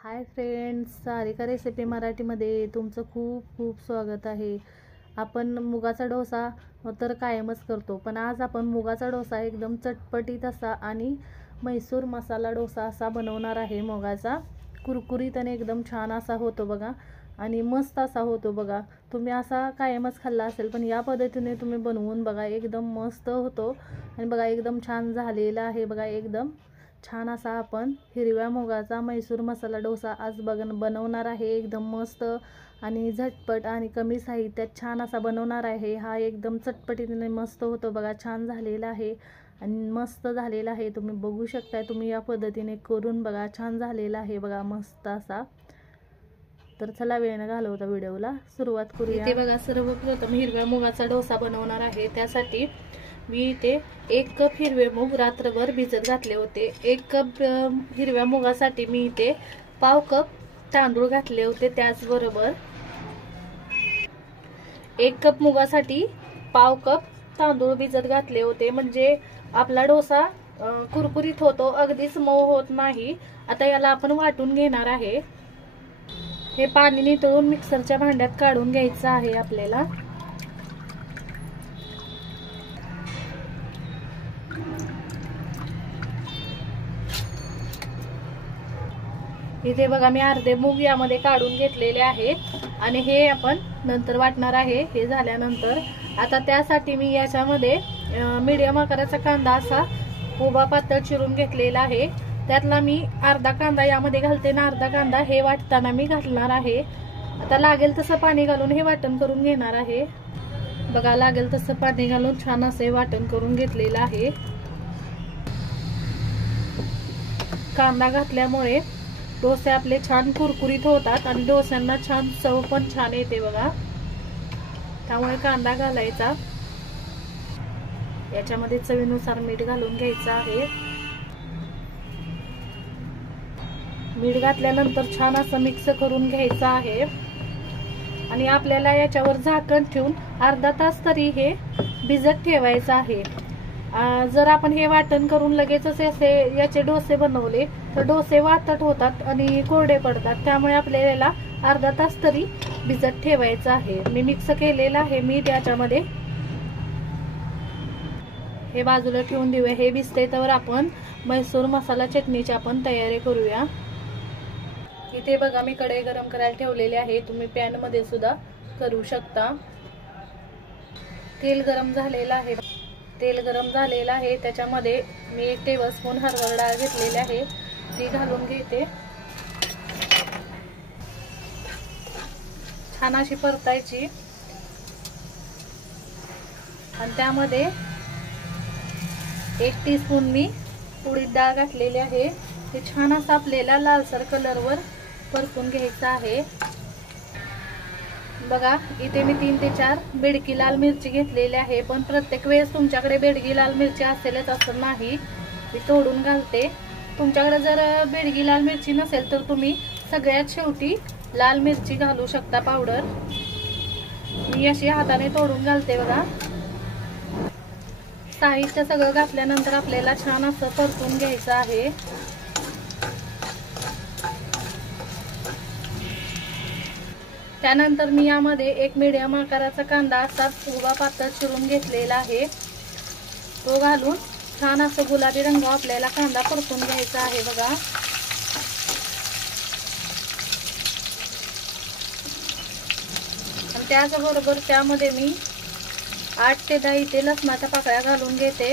Hi friends, Sarika recipe मराठीमध्ये तुमचं खूप खूप स्वागत आहे. आपण मुगाचा डोसा तर कायमच करतो, पण आज आपण मुगाचा डोसा एकदम चटपटीत असा आणि मैसूर मसाला डोसा असा बनवणार आहे. मुगाचा कुरकुरीत आणि एकदम छान असा होतो बघा, आणि मस्त असा होतो बघा. तुम्ही असा कायमच खाल्ला असेल, पण या पद्धतीने तुम्ही बनवून बघा, एकदम मस्त होतो. आणि बघा एकदम छान झालेला आहे बघा. एकदम छान असा आपण हिरव्या मुगाचा मैसूर मसाला डोसा आज बनवणार आहे. एकदम मस्त आणि झटपट आणि कमी साहित्यात छान असा बनवणार आहे. हा एकदम चटपटीने मस्त होतो बघा. छान झालेला आहे आणि मस्त झालेला आहे. तुम्ही बघू शकता, तुम्ही या पद्धतीने करून बघा. छान झालेला आहे बघा, मस्त असा. तर चला वेळ न घालवता व्हिडिओला सुरुवात करूया. इथे बघा, सर्वप्रथम हिरव्या मुगाचा डोसा बनवणार आहे. त्यासाठी मी इथे 1 कप हिरवे मूग रात्रभर भिजत घातले होते. 1 कप हिरव्या मुगासाठी मी इथे पाव कप तांदूळ घातले होते. त्याचबरोबर 1 कप मुगासाठी पाव कप तांदूळ भिजत घातले होते, म्हणजे आपला डोसा कुरकुरीत होतो, अगदीच मऊ होत नाही. आता याला आपण वाटून घेणार आहे. हे पाणी नितळून मिक्सरच्या भांड्यात काढून घ्यायचं आहे आपल्याला. इथे बघा, मी अर्धे मूग यामध्ये काढून घेतलेले आहेत आणि हे आपण नंतर वाटणार आहे. हे झाल्यानंतर आता त्यासाठी मी याच्यामध्ये मीडियम आकाराचा कांदा असा उभा पातळ चिरून घेतलेला आहे. त्यातला मी अर्धा कांदा यामध्ये घालते ना अर्धा कांदा हे वाटताना मी घालणार आहे. आता लागेल तसं पाणी घालून हे वाटण करून घेणार आहे. बघा, लागेल तसं पाणी घालून छान असे वाटण करून घेतलेलं आहे. कांदा घातल्यामुळे डोसे आपले छान कुरकुरीत होतात आणि डोस्यांना छान चव पण छान येते बघा. त्यामुळे कांदा घालायचा. याच्यामध्ये चवीनुसार मीठ घालून घ्यायचं आहे. मीठ घातल्यानंतर छान असं मिक्स करून घ्यायचं आहे आणि आपल्याला याच्यावर झाकण ठेवून अर्धा तास तरी हे भिजत ठेवायचं आहे. जर आपण हे वाटण करून लगेचच याचे डोसे बनवले तर डोसे वातट होतात आणि कोरडे पडतात. त्यामुळे आपल्याला अर्धा तास तरी भिजत ठेवायचं आहे. मी मिक्स केलेलं आहे मीठ याच्यामध्ये. हे बाजूला ठेवून देऊया. हे भिजते तर आपण मैसूर मसाला चटणीची आपण तयारी करूया. इथे बघा, मी कढई गरम करायला ठेवलेली आहे. तुम्ही पॅन मध्ये सुद्धा करू शकता. तेल गरम झालेलं आहे. त्याच्यामध्ये मी 1 टेबलस्पून हरभरा डाळ घेतलेली आहे, ती घालून घेते. छान अशी परतायची आणि त्यामध्ये 1 टीस्पून मी उडीद डाळ घातलेली आहे. ते छान असं आपल्याला लालसर कलरवर परतून घ्यायचं आहे. बघा, इथे मी 3 ते 4 बेडगी लाल मिरची घेतलेली आहे, पण प्रत्येक वेळेस तुमच्याकडे बेडगी लाल मिरची असेलच असं नाही, मी तोडून घालते. तुमच्याकडे जर बेडगी लाल मिरची नसेल तर तुम्ही सगळ्यात शेवटी लाल मिरची घालू शकता पावडर. मी अशी हाताने तोडून घालते बघा. साहित्य सगळं घातल्यानंतर आपल्याला छान असं परतून घ्यायचं आहे. त्यानंतर मी यामध्ये 1 मीडियम आकाराचा कांदा असा उभा पातळ चिरून घेतलेला आहे, तो घालून छान असं गुलाबी रंग आपल्याला कांदा परतून घ्यायचा आहे बघा. आणि त्याचबरोबर त्यामध्ये मी 8 ते 10 इथे लसणाच्या पाकळ्या घालून घेते.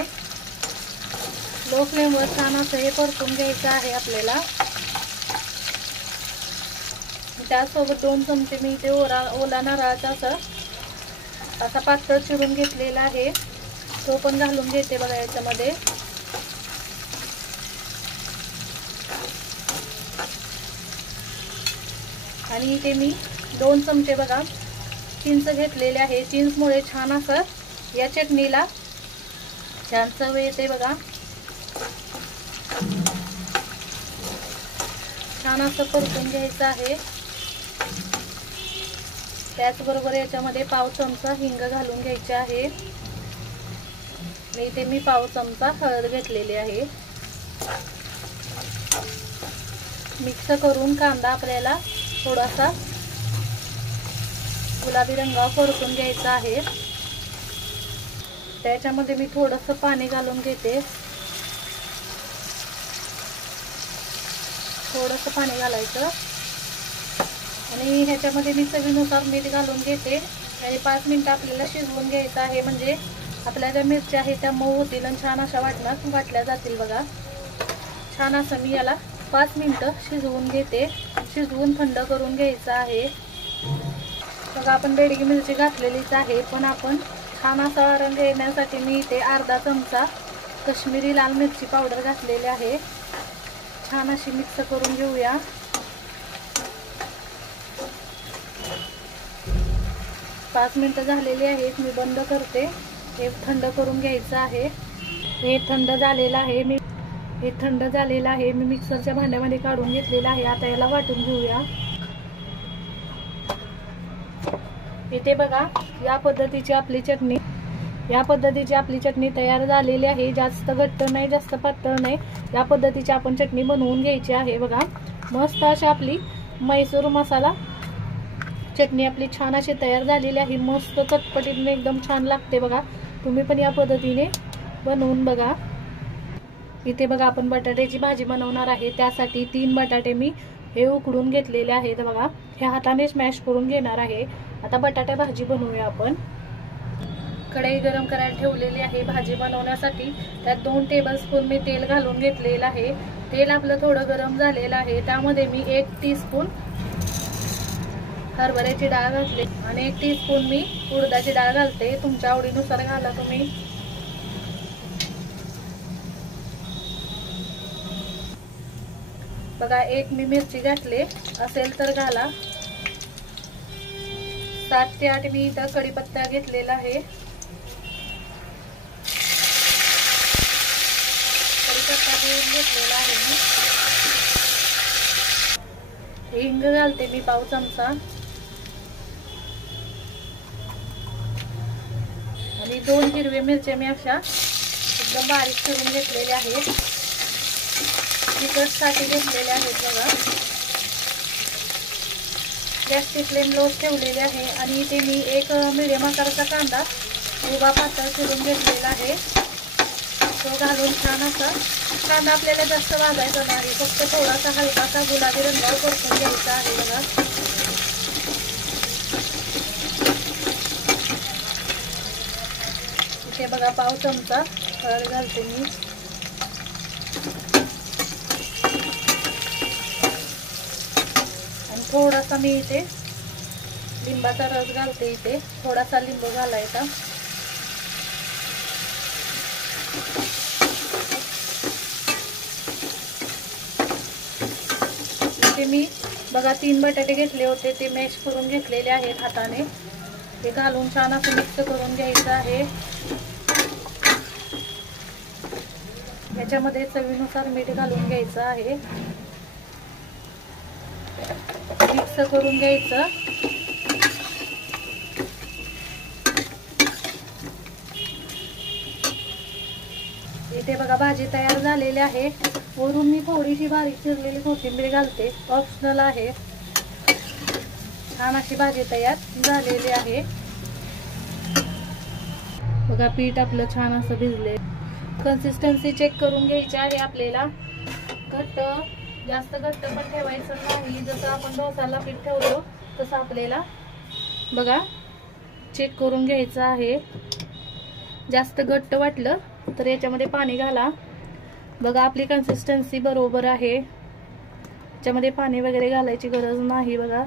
लो फ्लेमवर छान असं हे परतून घ्यायचं आहे आपल्याला. त्यासोबत 2 चमचे मी इथे ओला नारळाचा असा पातळ चिरून घेतलेला आहे, तो पण घालून घेते बघा याच्यामध्ये. आणि इथे मी 2 चमचे बघा चिंच घेतलेले आहे. चिंचमुळे छान असं या चटणीला छान चव येते बघा. छान असं परतून घ्यायचं आहे. त्याचबरोबर याच्यामध्ये पाव चमचा हिंग घालून घ्यायचे आहे. इथे मी पाव चमचा हळद घेतलेली आहे. मिक्स करून कांदा आपल्याला थोडासा गुलाबी रंगावर परतून घ्यायचा आहे। त्याच्यामध्ये मी थोडंसं पाणी घालून घेते, थोडंसं पाणी घालायचं आणि ह्याच्यामध्ये मी चवीनुसार मीठ घालून घेते आणि 5 मिनिटं आपल्याला शिजवून घ्यायचं आहे, म्हणजे आपल्या ज्या मिरच्या आहेत त्या मऊ होतील आणि छान अशा वाटल्या जातील बघा। छान असं मी याला 5 मिनिटं शिजवून घेते, शिजवून थंड करून घ्यायचं आहे बघा। आपण बेडगी मिरची घातलेलीच आहे, पण आपण छान असा रंग येण्यासाठी मी इथे अर्धा चमचा काश्मीरी लाल मिरची पावडर घातलेली आहे। छान अशी मिक्स करून घेऊया। 5 मिनिटं झालेली आहेत, मी बंद करते। हे थंड करून घ्यायचं आहे। हे थंड झालेलं आहे, मी मिक्सरच्या भांड्यामध्ये काढून घेतलेलं आहे। आता याला वाटून घेऊया। इथे बघा या पद्धतीची आपली चटणी तयार झालेली आहे। जास्त घट्ट नाही, जास्त पातळ नाही, या पद्धतीची आपण चटणी बनवून घ्यायची आहे बघा। मस्त अशी आपली मैसूर मसाला चटणी आपली छान अशी तयार झालेली आहे। मस्त चटपटीने एकदम छान लागते बघा। तुम्ही पण या पद्धतीने बनवून बघा। इथे बघा आपण बटाट्याची भाजी बनवणार आहे, त्यासाठी 3 बटाटे मी हे उकडून घेतलेले आहेत बघा। हे हाताने स्मॅश करून घेणार आहे। आता बटाटा भाजी बनवूया आपण। कढई गरम करायला ठेवलेली आहे भाजी बनवण्यासाठी। त्यात 2 टेबलस्पून मी तेल घालून घेतलेलं आहे। तेल आपलं थोडं गरम झालेलं आहे, त्यामध्ये मी 1 टीस्पून हरभऱ्याची डाळ घातली आणि 1 टीस्पून मी उडदाची डाळ घालते। तुमच्या आवडीनुसार घाला तुम्ही। बघा 1 मी मिरची घातले, असेल तर घाला। 7 ते 8 मी इथं कढीपत्ता घेतलेला आहे। कढीपत्ता घेतलेला आहे मी। हिंग घालते मी पाव चमचा आणि 2 हिरवे मिरच्या मी अशा एकदम बारीक करून घेतलेल्या आहेत। तिखटसाठी घेतलेले आहेत बघा। गॅसची फ्लेम लो ठेवलेली आहे आणि इथे मी 1 मीडियम आकाराचा कांदा उभा पातळ चिरून घेतलेला आहे। तो घालून छान असा, कांदा आपल्याला जास्त भाजायचा नाही, फक्त थोडासा हलकासा गुलाबी रंगावर परतून घ्यायचा आहे बघा। इथे बघा पाव चमचा हळद घालते मी आणि थोडासा मी इथे लिंबाचा रस घालते। इथे थोडासा लिंबू घालायचा। इथे मी बघा 3 बटाटे घेतले होते, ते मॅश करून घेतलेले आहेत हाताने। ते घालून छान असं मिक्स करून घ्यायचं आहे। याच्यामध्ये चवीनुसार मीठ घालून घ्यायचं आहे। मिक्स करून घ्यायचं। इथे बघा भाजी तयार झालेली आहे। वरून मी थोडीशी बारीक चिरलेली कोथिंबीर घालते, ऑप्शनल आहे। छान अशी भाजी तयार झालेली आहे बघा। पीठ आपलं छान असं भिजले। कन्सिस्टन्सी चेक करून घ्यायची आहे आपल्याला। घट्ट, जास्त घट्ट पण ठेवायचं नाही, जसं आपण डोसाला पीठ ठेवतो तसं आपल्याला बघा चेक करून घ्यायचं आहे। जास्त घट्ट वाटलं तर याच्यामध्ये पाणी घाला। बघा आपली कन्सिस्टन्सी बरोबर आहे, याच्यामध्ये पाणी वगैरे घालायची गरज नाही बघा।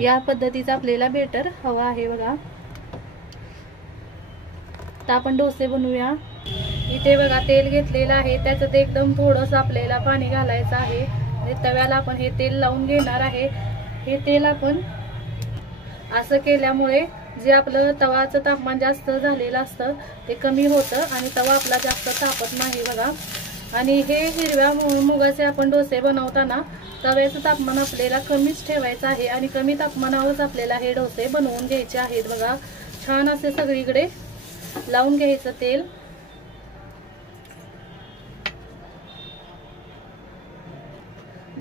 या पद्धतीचा आपल्याला बेटर हवा आहे बघा। तर आपण डोसे बनवूया। इथे बघा तेल घेतलेलं आहे, त्याच्यात एकदम थोडंसं आपल्याला पाणी घालायचं आहे आणि तव्याला आपण हे तेल लावून घेणार आहे। हे तेल आपण असं केल्यामुळे जे आपलं तवाचं तापमान जास्त झालेलं असतं ते कमी होतं आणि तवा आपला जास्त तापत नाही बघा। आणि हे हिरव्या मुगाचे आपण डोसे बनवताना तव्याचं तापमान आपल्याला कमीच ठेवायचं आहे आणि कमी तापमानावरच आपल्याला हे डोसे बनवून घ्यायचे आहेत बघा। छान असे सगळीकडे लावून घ्यायचं तेल।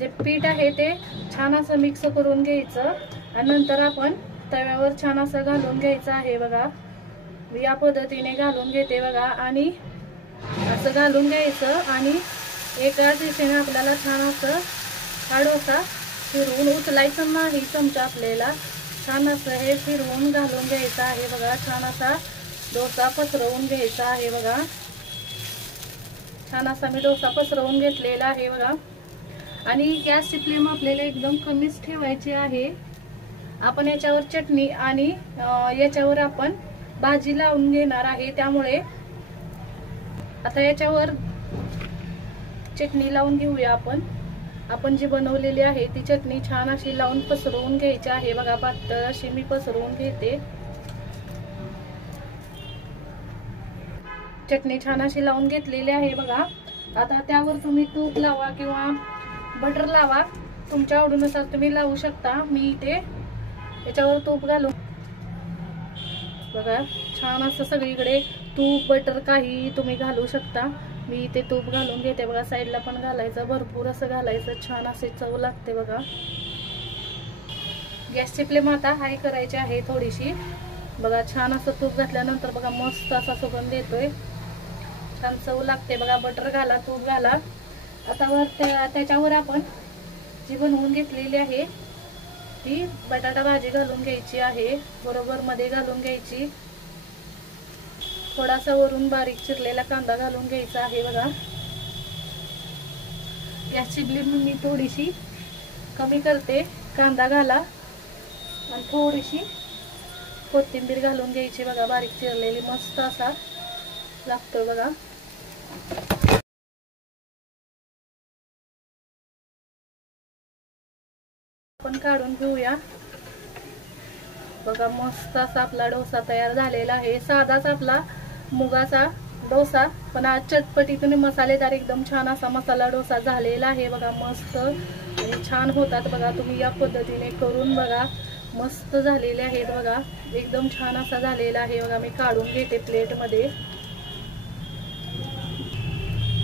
जे पीठ आहे ते छान असं मिक्स करून घ्यायचं आणि नंतर आपण तव्यावर छान असं घालून घ्यायचं आहे बघा. या पद्धतीने घालून घेते बघा आणि असं घालून घ्यायचं आणि एका दिशेने आपल्याला छान असं हा डोसा फिरवून उचलायचं नाही चमचा आपल्याला, छान असं हे फिरवून घालून घ्यायचं आहे बघा. छान असा डोसा पसरवून घ्यायचा आहे बघा. छान असा मी डोसा पसरवून घेतलेला आहे बघा. आणि गॅसची फ्लेम आपल्याला एकदम कमीच ठेवायची आहे. आपण याच्यावर चटणी आणि याच्यावर आपण भाजी लावून घेणार आहे, त्यामुळे आता याच्यावर चटणी लावून घेऊया. आपण जी बनवलेली आहे ती चटणी छान अशी लावून पसरवून घ्यायची आहे बघा. पातळ अशी मी पसरवून घेते. चटणी छान अशी लावून घेतलेली आहे बघा. आता त्यावर तुम्ही तूप लावा किंवा बटर लावा, तुमच्या आवडीनुसार तुम्ही लावू शकता. मी इथे याच्यावर तूप घालून बघा छान असं सगळीकडे तूप बटर काही तुम्ही घालू शकता. मी इथे तूप घालून घेते बघा. साईडला पण घालायचं, भरपूर असं घालायचं, छान असे चव लागते बघा. गॅसची फ्लेम आता हाय करायची आहे थोडीशी बघा. छान असं तूप घातल्यानंतर बघा मस्त असा सुगंध येतोय, छान चव लागते बघा. बटर घाला, तूप घाला. आता त्याच्यावर आपण जी बनवून घेतलेली आहे ती बटाटा भाजी घालून घ्यायची आहे, बरोबर मध्ये घालून घ्यायची. थोडासा वरून बारीक चिरलेला कांदा घालून घ्यायचा आहे बघा. गॅसची फ्लेम मी थोडीशी कमी करते. कांदा घाला आणि थोडीशी कोथिंबीर घालून घ्यायची बघा, बारीक चिरलेली. मस्त असा लागतो बघा. आपण काढून घेऊया बघा. मस्त असा आपला डोसा तयार झालेला आहे. साधाच आपला मुगाचा डोसा, पण आज चटपटीत आणि मसालेदार एकदम छान असा मसाला डोसा झालेला आहे बघा. मस्त आणि छान होतात बघा. तुम्ही या पद्धतीने करून बघा. मस्त झालेले आहेत बघा, एकदम छान असा झालेला आहे बघा. मी काढून घेते प्लेटमध्ये.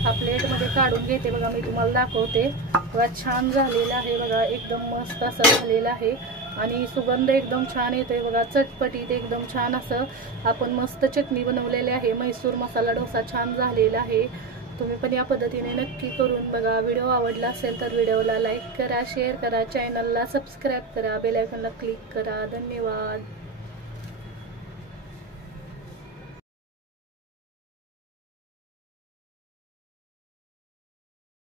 हा प्लेटमध्ये काढून घेते बघा. मी तुम्हाला दाखवते बघा. छान झालेला आहे बघा, एकदम मस्त असं झालेला आहे आणि सुगंध एकदम छान येतोय बघा. चटपटीत एकदम छान असं आपण मस्त चटणी बनवलेली आहे. म्हैसूर मसाला डोसा छान झालेला आहे. तुम्ही पण या पद्धतीने नक्की करून बघा. व्हिडिओ आवडला असेल तर व्हिडिओला लाईक करा, शेअर करा, चॅनलला सबस्क्राईब करा, बेल आयकॉनला क्लिक करा. धन्यवाद.